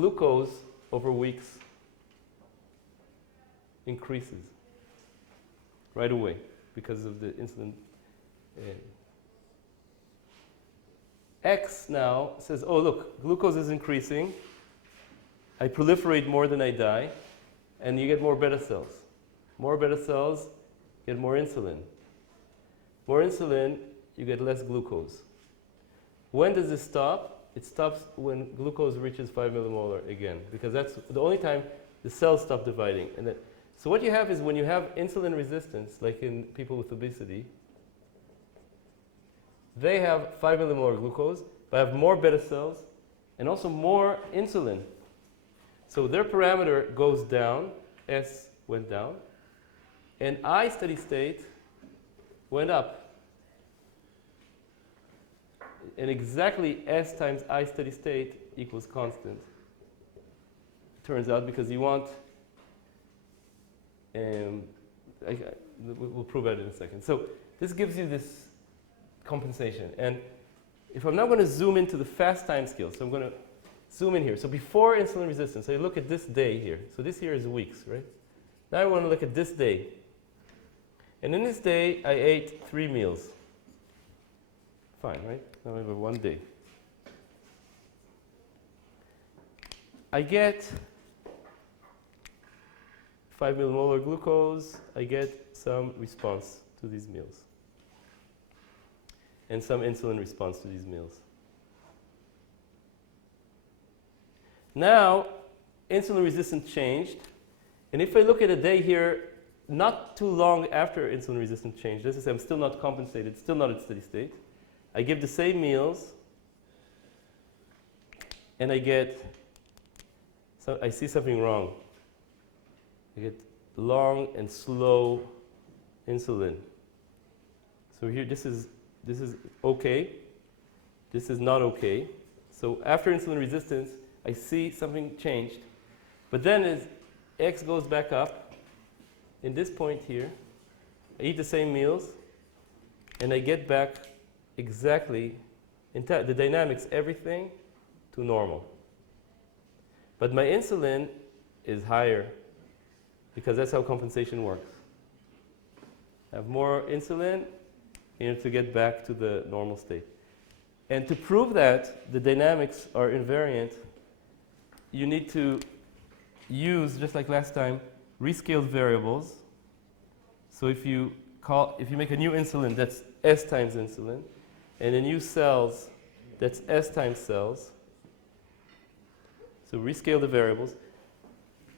glucose over weeks increases right away because of the insulin. X now says, oh look, glucose is increasing, I proliferate more than I die, and you get more beta cells. More beta cells get more insulin. More insulin, you get less glucose. When does this stop? It stops when glucose reaches 5 millimolar again, because that's the only time the cells stop dividing. And so what you have is when you have insulin resistance, like in people with obesity, they have 5 millimolar glucose, but have more beta cells and also more insulin. So their parameter goes down, S went down, and I steady state went up. And exactly S times I steady state equals constant. Turns out because you want, we'll prove that in a second. So this gives you this compensation. And if I'm now going to zoom into the fast time scale, so I'm going to zoom in here. So before insulin resistance, I look at this day here. So this here is weeks, right? Now I want to look at this day. And in this day, I ate 3 meals. Fine, right? Now I have one day. I get 5 millimolar glucose. I get some response to these meals. And some insulin response to these meals. Now, insulin resistance changed. And if I look at a day here, not too long after insulin resistance changed, this is I'm still not compensated, still not at steady state. I give the same meals, and I get, so I see something wrong. I get long and slow insulin. So here, this is okay. This is not okay. So after insulin resistance, I see something changed. But then as X goes back up, in this point here, I eat the same meals, and I get back exactly, the dynamics, everything, to normal. But my insulin is higher, because that's how compensation works. I have more insulin in order to get back to the normal state. And to prove that the dynamics are invariant, you need to use, just like last time, rescaled variables. So if you make a new insulin that's S times insulin, and a new cells that's S times cells, so rescale the variables,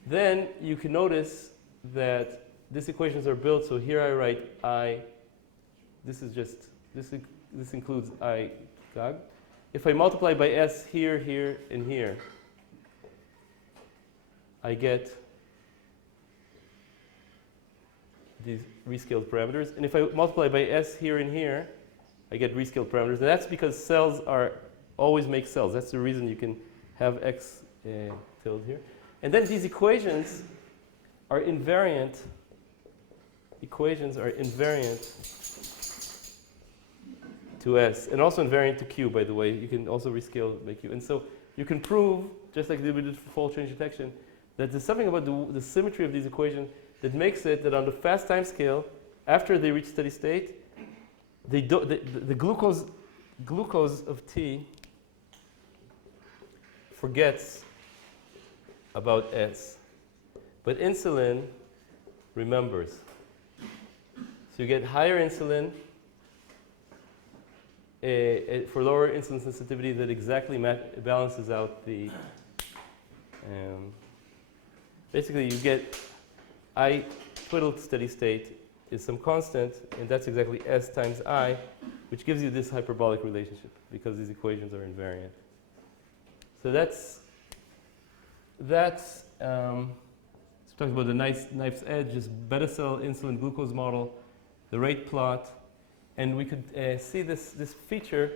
then you can notice that these equations are built. So here I write I. This includes I GAG. If I multiply by S here, here, and here, I get these rescaled parameters. And if I multiply by S here and here, I get rescaled parameters. And that's because cells always make cells. That's the reason you can have X tilde here. And then these equations are invariant. Equations are invariant to S, and also invariant to Q, by the way. You can also rescale by Q. And so you can prove, just like we did for fold change detection, that there's something about the symmetry of these equations that makes it that on the fast time scale, after they reach steady state, the glucose of T forgets about S. But insulin remembers. So you get higher insulin for lower insulin sensitivity that exactly balances out the, basically you get I twiddled steady state is some constant, and that's exactly S times I, which gives you this hyperbolic relationship because these equations are invariant. So that's talking about the knife's edge, this beta cell insulin glucose model, the rate plot, and we could see this feature,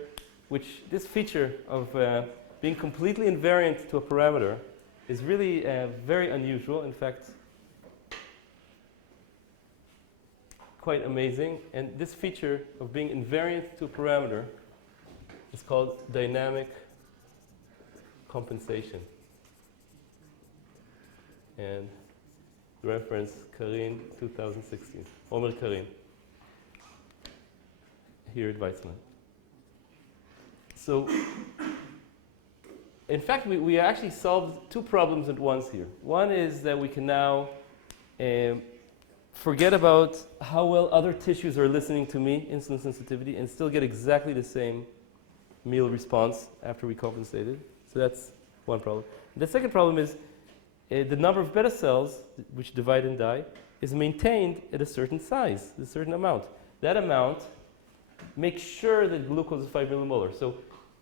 this feature of being completely invariant to a parameter is really very unusual. In fact, quite amazing. And this feature of being invariant to a parameter is called dynamic compensation. And reference Karin 2016. Omer Karin. Here at Weizmann. So, in fact, we actually solved two problems at once here. One is that we can now forget about how well other tissues are listening to me, insulin sensitivity, and still get exactly the same meal response after we compensated. So that's one problem. The second problem is the number of beta cells, which divide and die, is maintained at a certain size, a certain amount. That amount makes sure that glucose is 5 millimolar. So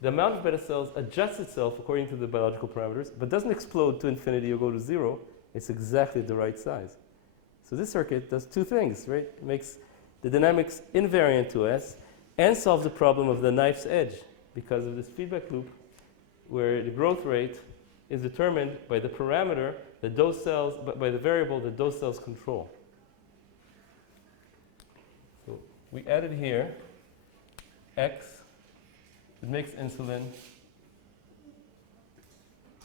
the amount of beta cells adjusts itself according to the biological parameters, but doesn't explode to infinity or go to zero. It's exactly the right size. So this circuit does two things, right? It makes the dynamics invariant to S and solves the problem of the knife's edge because of this feedback loop where the growth rate is determined by the parameter that those cells, by the variable that those cells control. So we added here X that makes insulin.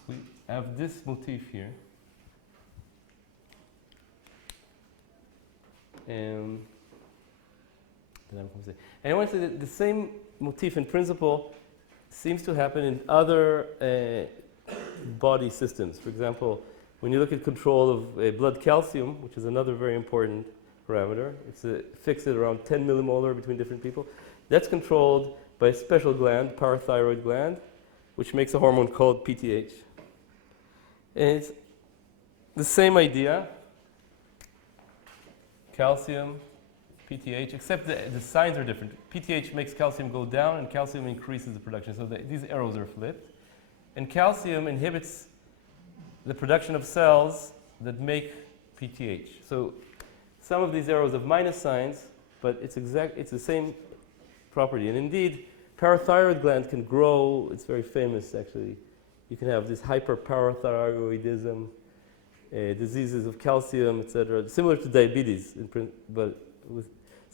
We have this motif here. And I want to say that the same motif in principle seems to happen in other body systems. For example, when you look at control of blood calcium, which is another very important parameter, it's fixed at around 10 millimolar between different people. That's controlled by a special gland, parathyroid gland, which makes a hormone called PTH. And it's the same idea. Calcium, PTH, except the signs are different. PTH makes calcium go down, and calcium increases the production. So these arrows are flipped. And calcium inhibits the production of cells that make PTH. So some of these arrows have minus signs, but it's the same property. And indeed, parathyroid gland can grow. It's very famous, actually. You can have this hyperparathyroidism, diseases of calcium, etc., similar to diabetes,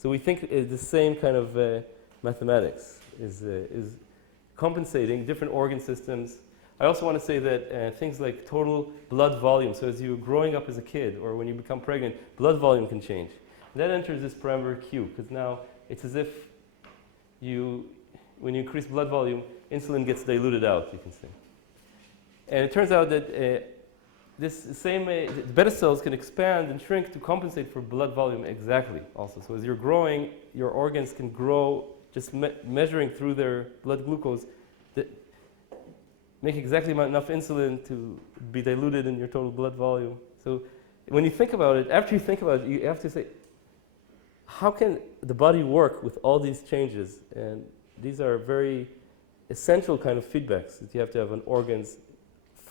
so we think the same kind of mathematics is compensating different organ systems. I also want to say that things like total blood volume, so as you're growing up as a kid or when you become pregnant, blood volume can change. And that enters this parameter Q, because now it's as if when you increase blood volume, insulin gets diluted out, you can say. And it turns out that this same beta cells can expand and shrink to compensate for blood volume exactly also. So as you're growing, your organs can grow just measuring through their blood glucose, make exactly enough insulin to be diluted in your total blood volume. So when you think about it, after you think about it, you have to say, how can the body work with all these changes? And these are very essential kind of feedbacks that you have to have on organs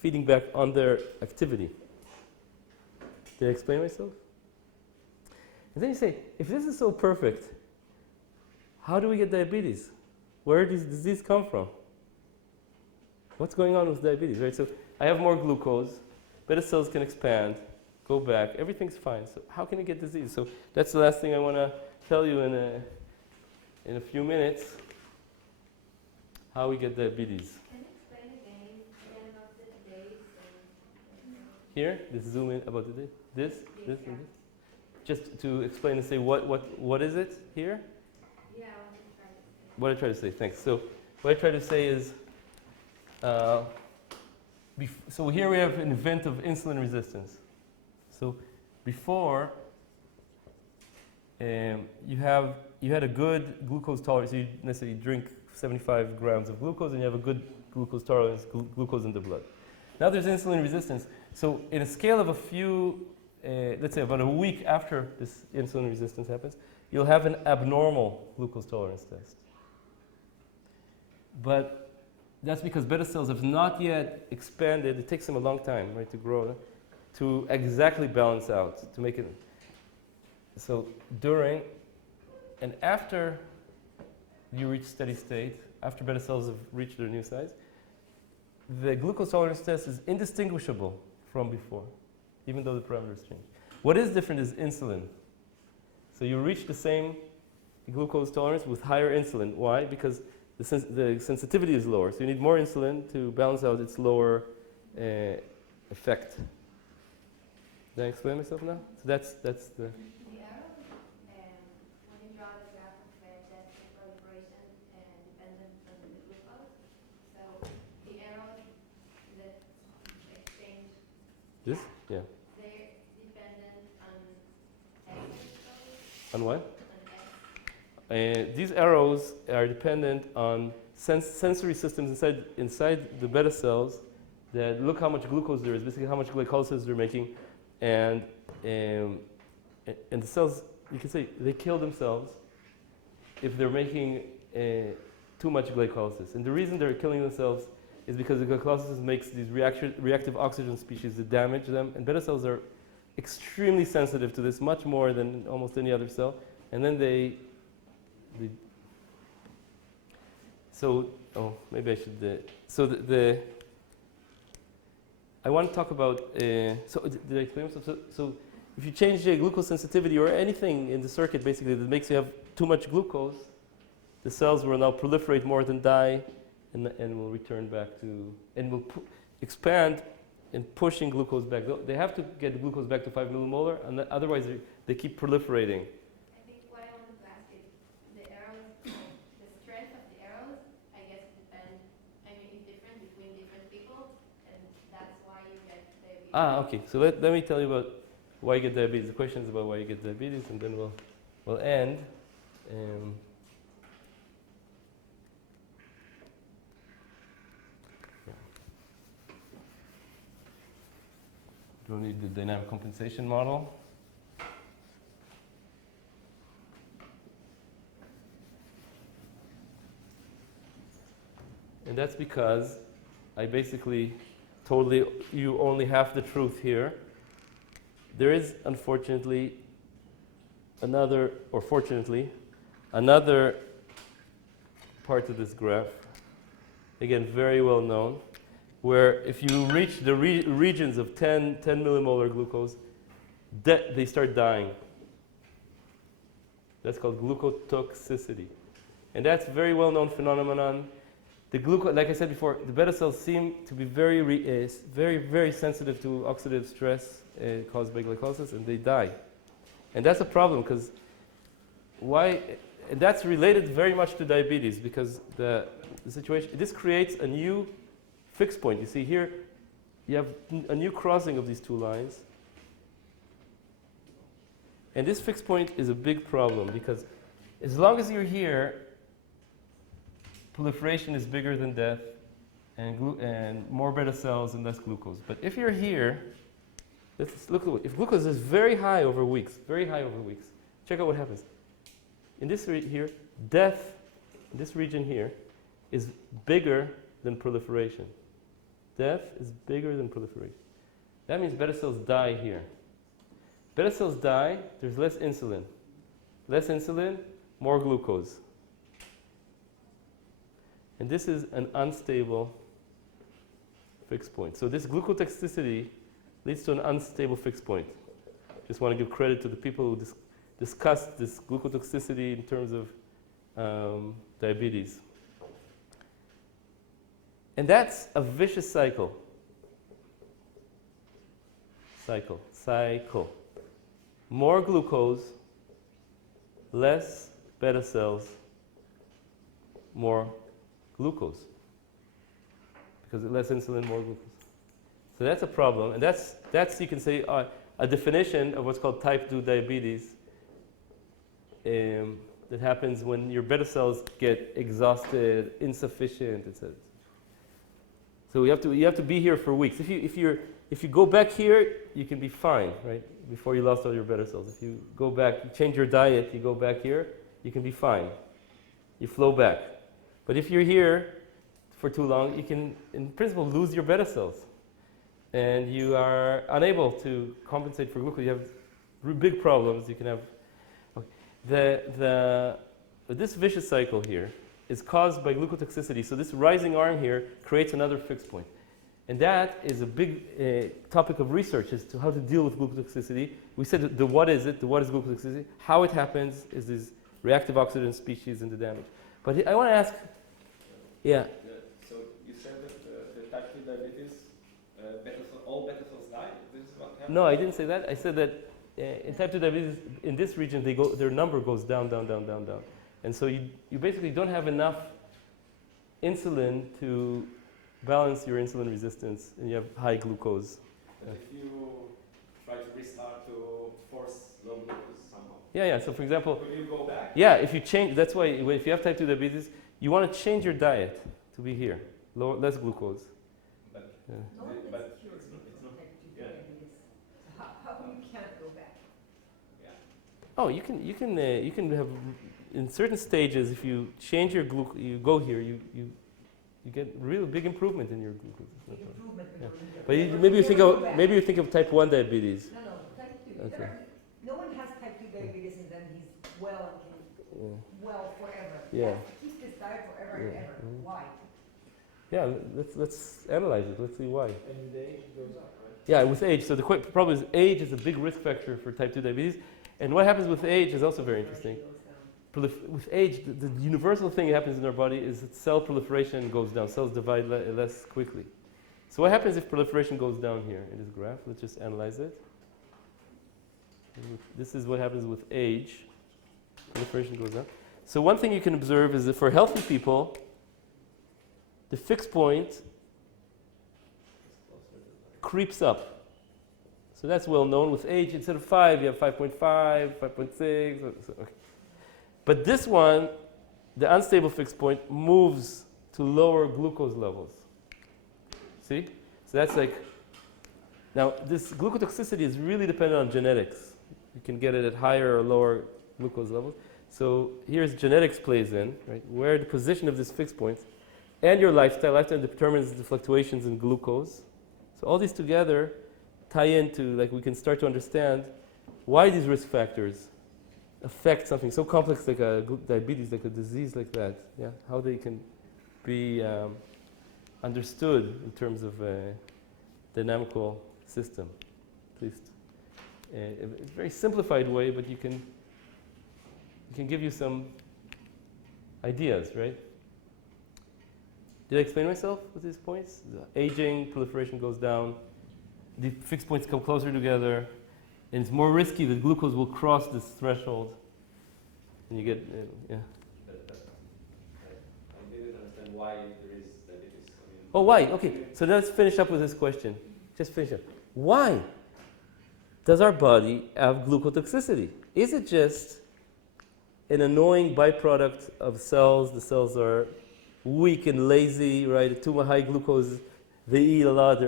feeding back on their activity. Did I explain myself? And then you say, if this is so perfect, how do we get diabetes? Where does disease come from? What's going on with diabetes, right? So I have more glucose, beta cells can expand, go back, everything's fine. So how can you get disease? So that's the last thing I want to tell you in a few minutes, how we get diabetes. Here, this zoom in about the day. This, and this. Just to explain and say what is it here? Yeah, what I try to say. Thanks. So what I try to say is, so here we have an event of insulin resistance. So before, you had a good glucose tolerance. You necessarily drink 75 grams of glucose, and you have a good glucose tolerance, glucose in the blood. Now there's insulin resistance. So in a scale of a few, let's say about a week after this insulin resistance happens, you'll have an abnormal glucose tolerance test. But that's because beta cells have not yet expanded. It takes them a long time, right, to grow, to exactly balance out, to make it. So during and after you reach steady state, after beta cells have reached their new size, the glucose tolerance test is indistinguishable from before, even though the parameters change. What is different is insulin. So you reach the same glucose tolerance with higher insulin. Why? Because the sensitivity is lower. So you need more insulin to balance out its lower effect. Did I explain myself now? So that's the. The arrow, when you draw the graph of death and proliferation dependent on the glucose, so the arrows that exchange. This? Yeah. They're dependent on X. On what? On X. These arrows are dependent on sensory systems inside the beta cells that look how much glucose there is, basically how much glycolysis they're making, and the cells, you can say, they kill themselves if they're making too much glycolysis. And the reason they're killing themselves is because the glycolysis makes these reactive oxygen species that damage them, and beta cells are extremely sensitive to this, much more than almost any other cell. And then maybe I should. I want to talk about. Did I explain myself? So if you change glucose sensitivity or anything in the circuit, basically that makes you have too much glucose, the cells will now proliferate more than die, and will return back to and will expand and pushing glucose back. They have to get the glucose back to 5 millimolar, and otherwise they keep proliferating. I think what I wanted to ask is the arrows, the strength of the arrows, I guess depends. I mean, it's different between different people, and that's why you get diabetes. Okay. So let me tell you about why you get diabetes. The question is about why you get diabetes, and then we'll end. We'll need the dynamic compensation model. And that's because I basically told you only half the truth here. There is, unfortunately, fortunately, another part of this graph, again, very well known, where if you reach the regions of 10 millimolar glucose, they start dying. That's called glucotoxicity. And that's a very well-known phenomenon. Like I said before, the beta cells seem to be very, very sensitive to oxidative stress caused by glycolysis, and they die. And that's a problem, because and that's related very much to diabetes, because the situation, this creates a new fixed point. You see here, you have a new crossing of these two lines. And this fixed point is a big problem, because as long as you're here, proliferation is bigger than death, and more beta cells and less glucose. But if you're here, let's look at if glucose is very high over weeks, check out what happens. In this here, death, in this region here, is bigger than proliferation. Death is bigger than proliferation. That means beta cells die here. Beta cells die, there's less insulin. Less insulin, more glucose. And this is an unstable fixed point. So this glucotoxicity leads to an unstable fixed point. Just want to give credit to the people who discussed this glucotoxicity in terms of diabetes. And that's a vicious cycle. Cycle. More glucose, less beta cells, more glucose. Because less insulin, more glucose. So that's a problem. And that's you can say, a definition of what's called type 2 diabetes that happens when your beta cells get exhausted, insufficient, etc. So you have to be here for weeks. If you go back here, you can be fine, right? Before you lost all your beta cells. If you go back, you change your diet, you go back here, you can be fine. You flow back. But if you're here for too long, you can, in principle, lose your beta cells. And you are unable to compensate for glucose. You have big problems. You can have. Okay. This vicious cycle here is caused by glucotoxicity. So this rising arm here creates another fixed point. And that is a big topic of research as to how to deal with glucotoxicity. We said what is glucotoxicity, how it happens is these reactive oxygen species and the damage. But I want to ask, yeah. So you said that the type 2 diabetes all beta cells die? This is what happens? No, I didn't say that. I said that in type 2 diabetes, in this region, their number goes down, down, down, down, down. And so you basically don't have enough insulin to balance your insulin resistance, and you have high glucose. But if you try to restart to force low glucose somehow, Yeah. So for example, could you go back? yeah, if you change, that's why if you have type 2 diabetes, you want to change your diet to be here, less glucose. But, Yeah. No one but gets cured it's not, from type 2 yeah. diabetes. So how come you can't go back? yeah. Oh, you can have in certain stages. If you change your you go here, you get real big improvement in your glucose. Big improvement Yeah. when you But never- maybe you never think go of back. type 1 diabetes. No, type 2. Okay. No one has type 2 diabetes and then he's well and can Yeah. well forever. Yeah. He has to keep this diet forever and Yeah. ever. Mhm. Why? Yeah, let's analyze it. Let's see why. And the age goes up, right? Yeah, with age. So the problem is age is a big risk factor for type 2 diabetes. And what happens with age is also very interesting. Goes down. With age, the universal thing that happens in our body is that cell proliferation goes down. Cells divide less quickly. So what happens if proliferation goes down here in this graph? Let's just analyze it. This is what happens with age. Proliferation goes down. So one thing you can observe is that for healthy people, the fixed point creeps up. So that's well known. With age, instead of 5, you have 5.5, 5.6. Okay. But this one, the unstable fixed point, moves to lower glucose levels. See? So that's like, now this glucotoxicity is really dependent on genetics. You can get it at higher or lower glucose levels. So here's genetics plays in, right? Where the position of this fixed point and your lifestyle. Lifestyle determines the fluctuations in glucose. So all these together tie into, like, we can start to understand why these risk factors affect something so complex like diabetes, like a disease like that. Yeah, how they can be understood in terms of a dynamical system, at least in a very simplified way, but it can give you some ideas, right? Did I explain myself with these points? The aging, proliferation goes down, the fixed points come closer together, and it's more risky that glucose will cross this threshold, and you get, yeah. I didn't understand why there is diabetes. I mean, Oh, why? Okay, so let's finish up with this question. Just finish up. Why does our body have glucotoxicity? Is it just an annoying byproduct of cells? The cells are weak and lazy, right? Too high glucose, they eat a lot.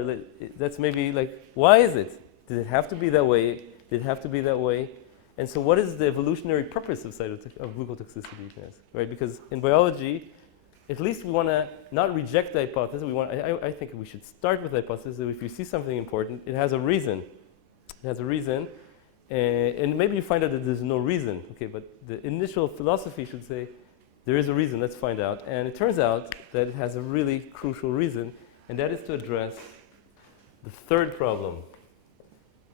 That's maybe like, why is it? Did it have to be that way? Did it have to be that way? And so what is the evolutionary purpose of glucotoxicity, you can ask, right? Because in biology, at least we want to not reject the hypothesis. I think we should start with the hypothesis that if you see something important, it has a reason. It has a reason. And maybe you find out that there's no reason. Okay, but the initial philosophy should say, there is a reason, let's find out. And it turns out that it has a really crucial reason, and that is to address the third problem,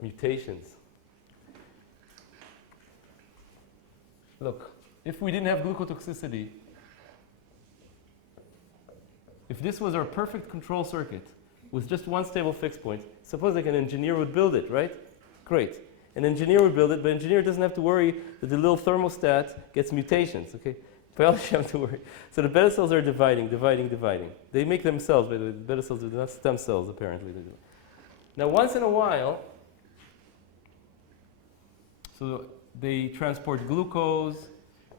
mutations. Look, if we didn't have glucotoxicity, if this was our perfect control circuit with just one stable fixed point, suppose like an engineer would build it, right? Great. An engineer would build it, but an engineer doesn't have to worry that the little thermostat gets mutations, okay? Biology have to worry. So the beta cells are dividing. They make themselves, by the way. The beta cells are not stem cells, apparently. Now, once in a while, so they transport glucose,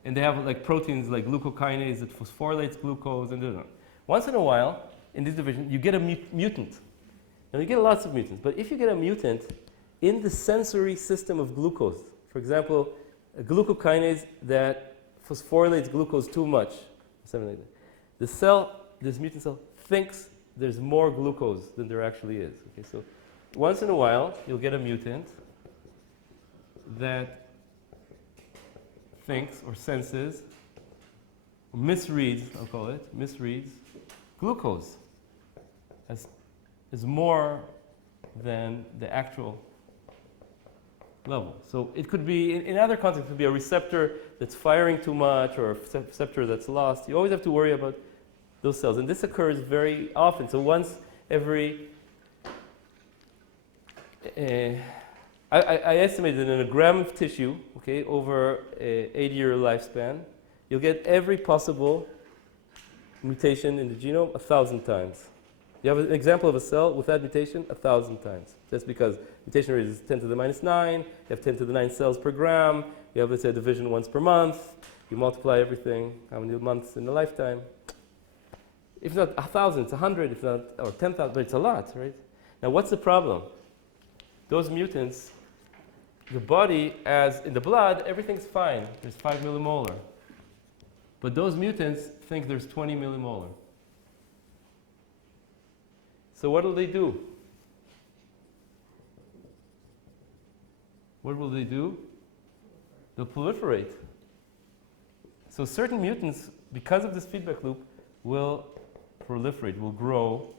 and they have like proteins like glucokinase that phosphorylates glucose, and once in a while, in this division, you get a mutant. And you get lots of mutants. But if you get a mutant in the sensory system of glucose, for example, a glucokinase that phosphorylates glucose too much, something like that, the cell, this mutant cell, thinks there's more glucose than there actually is. Okay, so once in a while, you'll get a mutant that thinks or senses, or misreads, I'll call it, misreads glucose as more than the actual level. So it could be, in other contexts, it could be a receptor that's firing too much or a receptor that's lost. You always have to worry about those cells. And this occurs very often. So once every I estimate that in a gram of tissue, okay, over a 80-year lifespan, you'll get every possible mutation in the genome 1,000 times. You have an example of a cell with that mutation 1,000 times. That's because mutation rate is 10 to the minus 9, you have 10 to the 9 cells per gram, you have, let's say, a division once per month, you multiply everything, how many months in a lifetime. If not 1,000, it's 100, if not, or 10,000, but it's a lot, right? Now, what's the problem? Those mutants, the body, as in the blood, everything's fine. There's 5 millimolar. But those mutants think there's 20 millimolar. So what will they do? What will they do? They'll proliferate. So certain mutants, because of this feedback loop, will proliferate, will grow.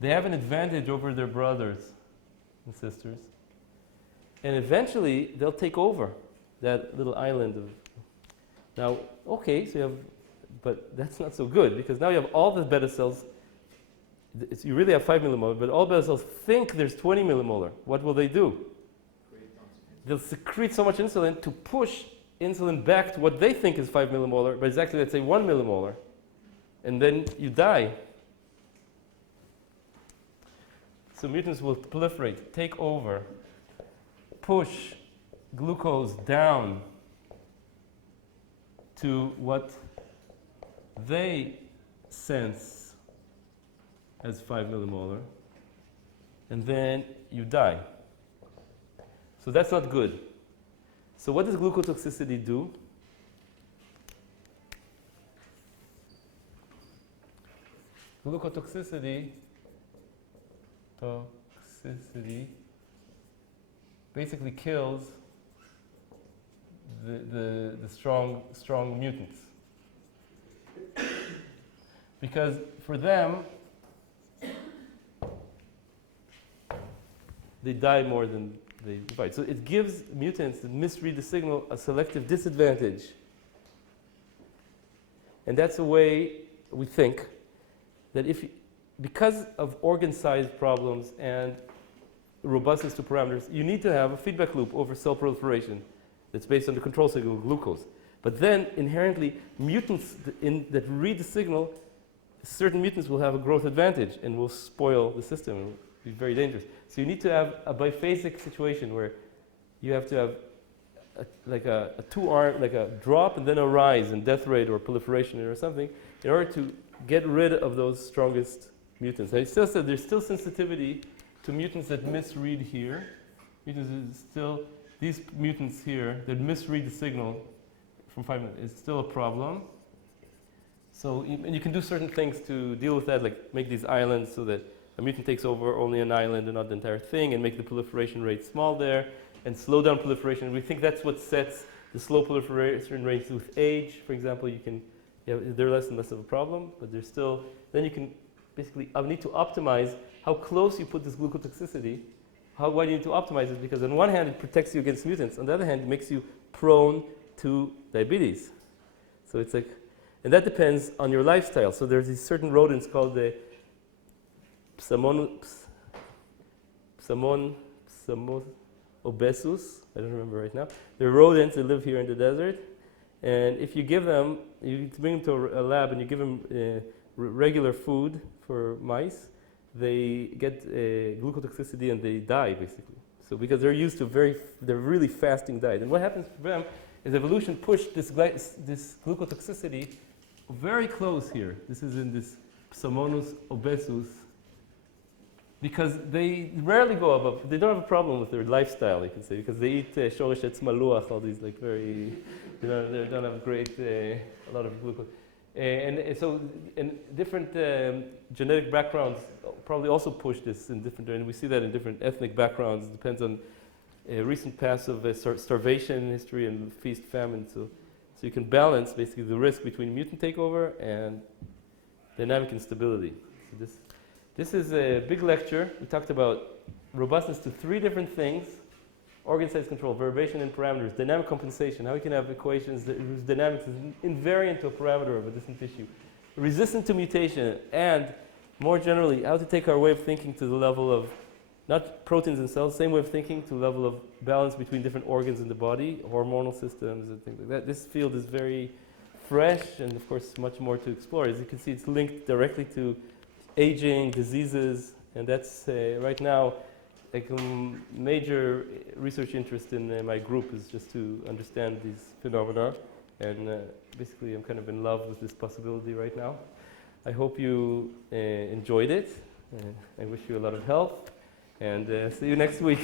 They have an advantage over their brothers and sisters. And eventually, they'll take over that little island of... Now, okay, so you have... But that's not so good, because now you have all the beta cells. You really have 5 millimolar, but all beta cells think there's 20 millimolar. What will they do? They'll secrete so much insulin to push insulin back to what they think is 5 millimolar, but it's actually, let's say, 1 millimolar. And then you die. So mutants will proliferate, take over, push glucose down to what they sense as 5 millimolar, and then you die. So that's not good. So what does glucotoxicity do? Glucotoxicity basically kills the strong mutants. Because for them, they die more than they divide. So it gives mutants that misread the signal a selective disadvantage. And that's a way we think that because of organ size problems and robustness to parameters, you need to have a feedback loop over cell proliferation that's based on the control signal, glucose. But then, inherently, mutants that read the signal, certain mutants will have a growth advantage and will spoil the system and will be very dangerous. So you need to have a biphasic situation where you have to have a two-arm, like a drop and then a rise in death rate or proliferation or something, in order to get rid of those strongest mutants. I still said there's still sensitivity to mutants that misread here. These mutants here that misread the signal from 5 minutes is still a problem. So and you can do certain things to deal with that, like make these islands so that a mutant takes over only an island and not the entire thing, and make the proliferation rate small there, and slow down proliferation. We think that's what sets the slow proliferation rates with age. For example, they're less and less of a problem, but they're still, then you can basically need to optimize how close you put this glucotoxicity. Why do you need to optimize it? Because on one hand, it protects you against mutants. On the other hand, it makes you prone to diabetes. So it's like, and that depends on your lifestyle. So there's these certain rodents called the Psamon obesus. I don't remember right now. They're rodents that live here in the desert. And if you give them, you bring them to a lab and you give them regular food for mice, they get glucotoxicity and they die, basically. So because they're used to they're really fasting diet. And what happens for them is evolution pushed this glucotoxicity very close here. This is in this Psamonus obesus, because they rarely go above. They don't have a problem with their lifestyle, you can say, because they eat shoresh etz maluach, all these like very, they don't have a lot of glucose. And so, and different genetic backgrounds probably also push this in different, and we see that in different ethnic backgrounds. It depends on recent past of starvation history and feast famine. So you can balance basically the risk between mutant takeover and dynamic instability. So this is a big lecture. We talked about robustness to 3 different things: organ size control, variation in parameters, dynamic compensation, how we can have equations whose dynamics is invariant to a parameter of a distant tissue, resistant to mutation, and more generally, how to take our way of thinking to the level of not proteins and cells, same way of thinking, to level of balance between different organs in the body, hormonal systems and things like that. This field is very fresh and of course much more to explore. As you can see, it's linked directly to aging, diseases, and that's right now like a major research interest in my group is just to understand these phenomena, and basically I'm kind of in love with this possibility right now. I hope you enjoyed it. I wish you a lot of health, and see you next week.